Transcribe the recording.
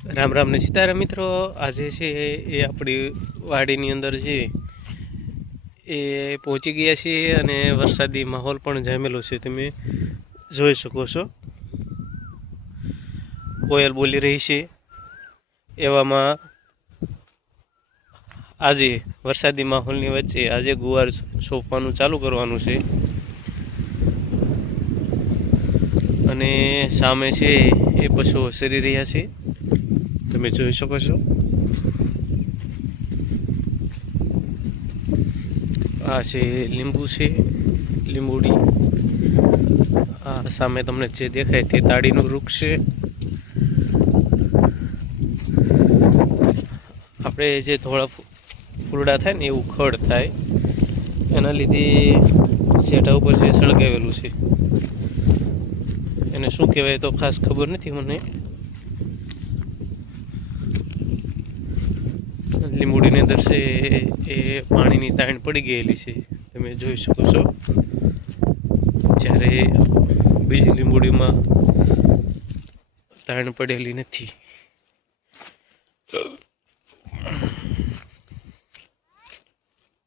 રામ રામ ને સીતારામ મિત્રો। આજે છે એ આપણી વાડીની અંદર છે એ પહોંચી ગયા છીએ અને વરસાદી માહોલ પણ જામેલો છે, તમે જોઈ શકો છો। કોયલ બોલી રહી છે। એવામાં આજે વરસાદી માહોલની વચ્ચે આજે ગુવાર સોંપવાનું ચાલુ કરવાનું છે અને સામે છે એ પશુઓ સરી રહ્યા છે, તમે જોઈ શકો છો। આ છે લીંબુ છે, લીંબુડી। આ સામે તમને જે દેખાય તે તાડીનું વૃક્ષ છે। આપણે જે થોડા ફૂલડા થાય ને એવું ખડ થાય, એના લીધે શેઢા ઉપર જે સળગાવેલું છે એને શું કહેવાય તો ખાસ ખબર નથી મને। લીંબુડીની અંદર છે એ પાણીની તાણ પડી ગયેલી છે, તમે જોઈ શકો છો। જ્યારે બીજી લીંબુડીમાં તાણ પડેલી નથી।